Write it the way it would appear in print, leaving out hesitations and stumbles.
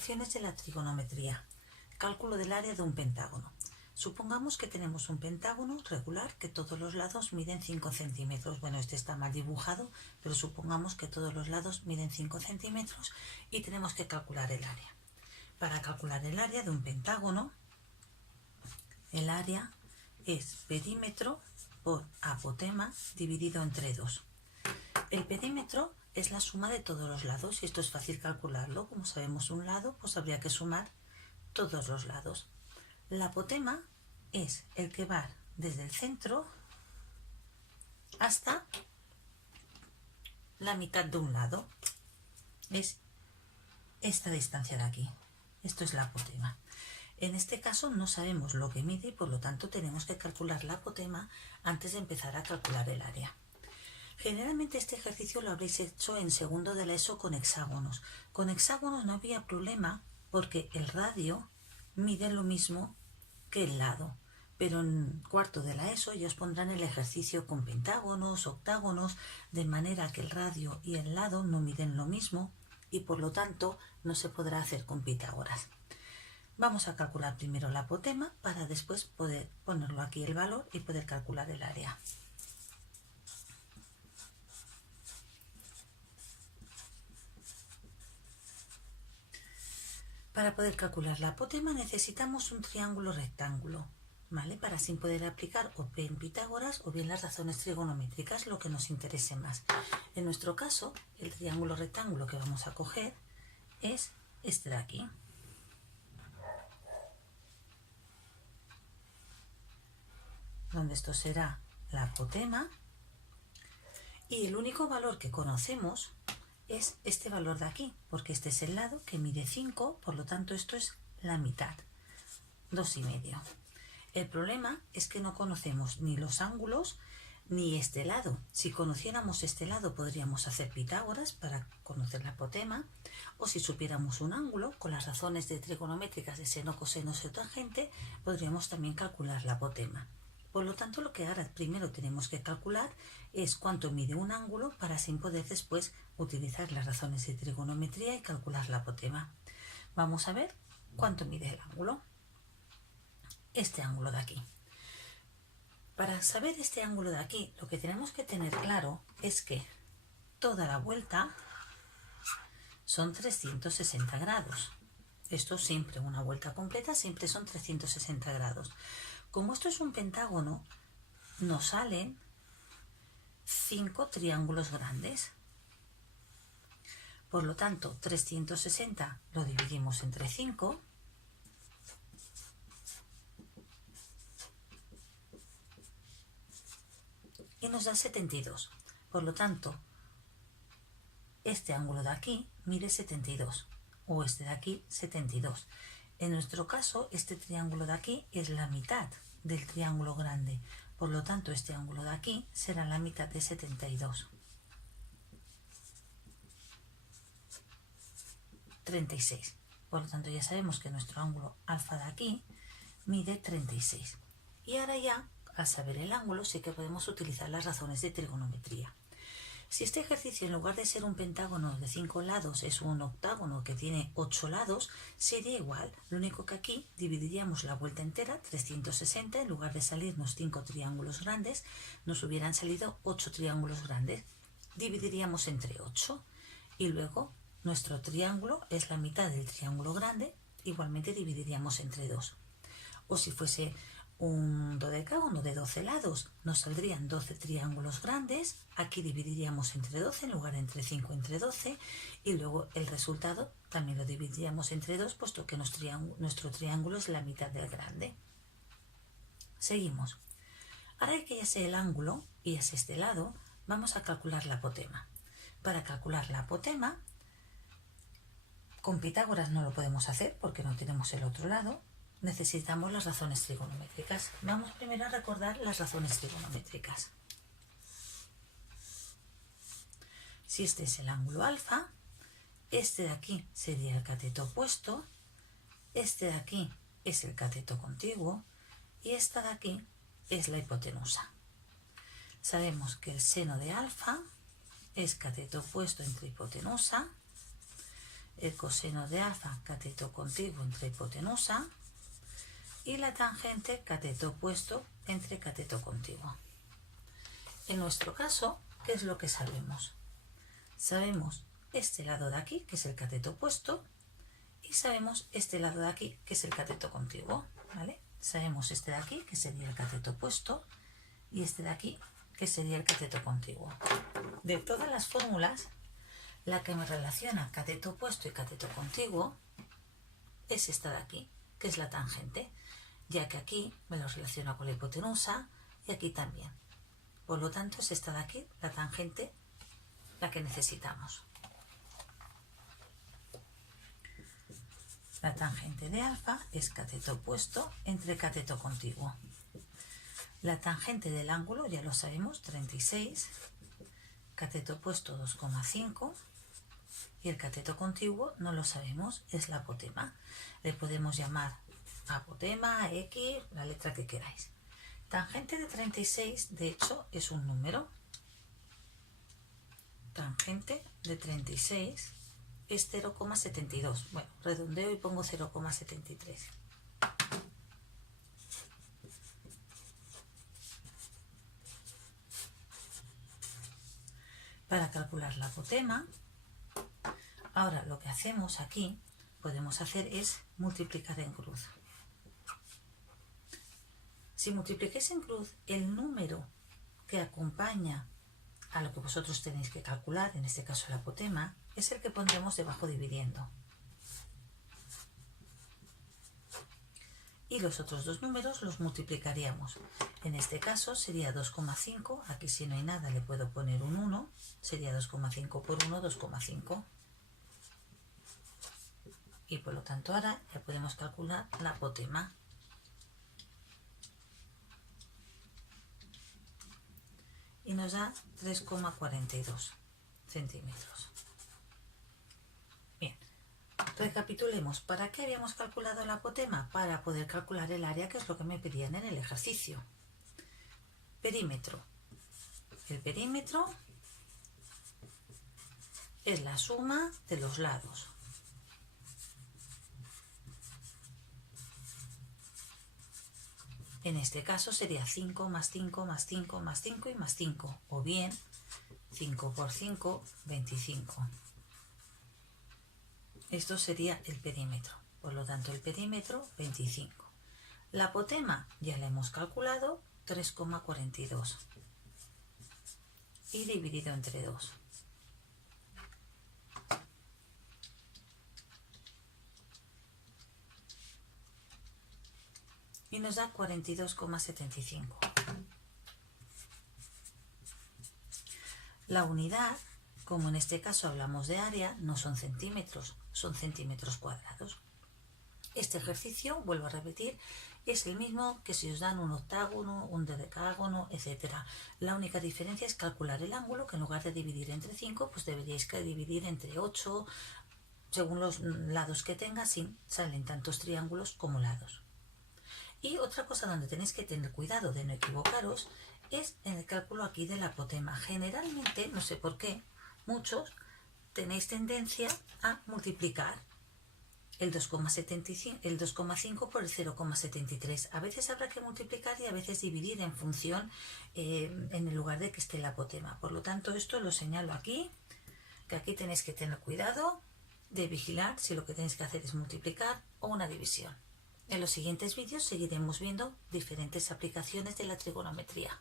Aplicaciones de la trigonometría. Cálculo del área de un pentágono. Supongamos que tenemos un pentágono regular que todos los lados miden 5 centímetros. Bueno, este está mal dibujado, pero supongamos que todos los lados miden 5 centímetros y tenemos que calcular el área. Para calcular el área de un pentágono, el área es perímetro por apotema dividido entre 2. El perímetro es la suma de todos los lados y esto es fácil calcularlo. Como sabemos un lado, pues habría que sumar todos los lados. La apotema es el que va desde el centro hasta la mitad de un lado. Es esta distancia de aquí. Esto es la apotema. En este caso no sabemos lo que mide y por lo tanto tenemos que calcular la apotema antes de empezar a calcular el área. Generalmente este ejercicio lo habréis hecho en segundo de la ESO con hexágonos. Con hexágonos no había problema porque el radio mide lo mismo que el lado. Pero en cuarto de la ESO ya os pondrán el ejercicio con pentágonos, octágonos, de manera que el radio y el lado no miden lo mismo y por lo tanto no se podrá hacer con Pitágoras. Vamos a calcular primero la apotema para después poder ponerlo aquí el valor y poder calcular el área. Para poder calcular la apotema necesitamos un triángulo rectángulo, ¿vale? Para así poder aplicar o bien Pitágoras o bien las razones trigonométricas, lo que nos interese más. En nuestro caso, el triángulo rectángulo que vamos a coger es este de aquí. Donde esto será la apotema. Y el único valor que conocemos es este valor de aquí, porque este es el lado que mide 5, por lo tanto esto es la mitad, 2,5. El problema es que no conocemos ni los ángulos ni este lado. Si conociéramos este lado podríamos hacer Pitágoras para conocer la apotema, o si supiéramos un ángulo, con las razones de trigonométricas de seno, coseno, tangente, podríamos también calcular la apotema. Por lo tanto, lo que ahora primero tenemos que calcular es cuánto mide un ángulo para así poder después utilizar las razones de trigonometría y calcular la apotema. Vamos a ver cuánto mide el ángulo. Este ángulo de aquí. Para saber este ángulo de aquí, lo que tenemos que tener claro es que toda la vuelta son 360 grados. Esto siempre, una vuelta completa, siempre son 360 grados. Como esto es un pentágono, nos salen 5 triángulos grandes. Por lo tanto, 360 lo dividimos entre 5. Y nos da 72. Por lo tanto, este ángulo de aquí mide 72. O este de aquí, 72. En nuestro caso, este triángulo de aquí es la mitad del triángulo grande. Por lo tanto, este ángulo de aquí será la mitad de 72. 36. Por lo tanto, ya sabemos que nuestro ángulo alfa de aquí mide 36. Y ahora ya, al saber el ángulo, sí que podemos utilizar las razones de trigonometría. Si este ejercicio en lugar de ser un pentágono de 5 lados es un octágono que tiene 8 lados, sería igual. Lo único que aquí dividiríamos la vuelta entera, 360, en lugar de salirnos 5 triángulos grandes, nos hubieran salido 8 triángulos grandes. Dividiríamos entre 8 y luego nuestro triángulo es la mitad del triángulo grande, igualmente dividiríamos entre 2. O si fuese un dodecágono de 12 lados, nos saldrían 12 triángulos grandes. Aquí dividiríamos entre 12 en lugar de entre 5 entre 12 y luego el resultado también lo dividiríamos entre 2 puesto que nuestro triángulo es la mitad del grande. Seguimos. Ahora que ya sé el ángulo y es este lado, vamos a calcular la apotema. Para calcular la apotema, con Pitágoras no lo podemos hacer porque no tenemos el otro lado. Necesitamos las razones trigonométricas. Vamos primero a recordar las razones trigonométricas. Si este es el ángulo alfa, este de aquí sería el cateto opuesto, este de aquí es el cateto contiguo y esta de aquí es la hipotenusa. Sabemos que el seno de alfa es cateto opuesto entre hipotenusa, el coseno de alfa cateto contiguo entre hipotenusa y la tangente cateto opuesto entre cateto contiguo. En nuestro caso, ¿qué es lo que sabemos? Sabemos este lado de aquí, que es el cateto opuesto, y sabemos este lado de aquí, que es el cateto contiguo, ¿vale? Sabemos este de aquí, que sería el cateto opuesto, y este de aquí, que sería el cateto contiguo. De todas las fórmulas, la que me relaciona cateto opuesto y cateto contiguo es esta de aquí, que es la tangente, ya que aquí me lo relaciona con la hipotenusa y aquí también. Por lo tanto, es esta de aquí, la tangente, la que necesitamos. La tangente de alfa es cateto opuesto entre cateto contiguo. La tangente del ángulo, ya lo sabemos, 36, cateto opuesto 2,5 y el cateto contiguo no lo sabemos, es la apotema. Le podemos llamar apotema, X, la letra que queráis. Tangente de 36, de hecho, es un número. Tangente de 36 es 0,72. Bueno, redondeo y pongo 0,73. Para calcular la apotema, ahora lo que hacemos aquí, podemos hacer es multiplicar en cruz. Si multiplicáis en cruz, el número que acompaña a lo que vosotros tenéis que calcular, en este caso el apotema, es el que pondremos debajo dividiendo. Y los otros dos números los multiplicaríamos. En este caso sería 2,5, aquí si no hay nada le puedo poner un 1, sería 2,5 por 1, 2,5. Y por lo tanto ahora ya podemos calcular la apotema. Y nos da 3,42 centímetros. Bien, recapitulemos. ¿Para qué habíamos calculado la apotema? Para poder calcular el área, que es lo que me pedían en el ejercicio. Perímetro. El perímetro es la suma de los lados. En este caso sería 5 más 5 más 5 más 5 y más 5, o bien 5 por 5, 25. Esto sería el perímetro, por lo tanto el perímetro 25. La apotema ya la hemos calculado, 3,42 y dividido entre 2. Y nos da 42,75. La unidad, como en este caso hablamos de área, no son centímetros, son centímetros cuadrados. Este ejercicio, vuelvo a repetir, es el mismo que si os dan un octágono, un decágono, etc. La única diferencia es calcular el ángulo, que en lugar de dividir entre 5, pues deberíais dividir entre 8, según los lados que tenga, sí, salen tantos triángulos como lados. Y otra cosa donde tenéis que tener cuidado de no equivocaros es en el cálculo aquí del apotema. Generalmente, no sé por qué, muchos tenéis tendencia a multiplicar el 2,5 por el 0,73. A veces habrá que multiplicar y a veces dividir en función en el lugar de que esté el apotema. Por lo tanto, esto lo señalo aquí, que aquí tenéis que tener cuidado de vigilar si lo que tenéis que hacer es multiplicar o una división. En los siguientes vídeos seguiremos viendo diferentes aplicaciones de la trigonometría.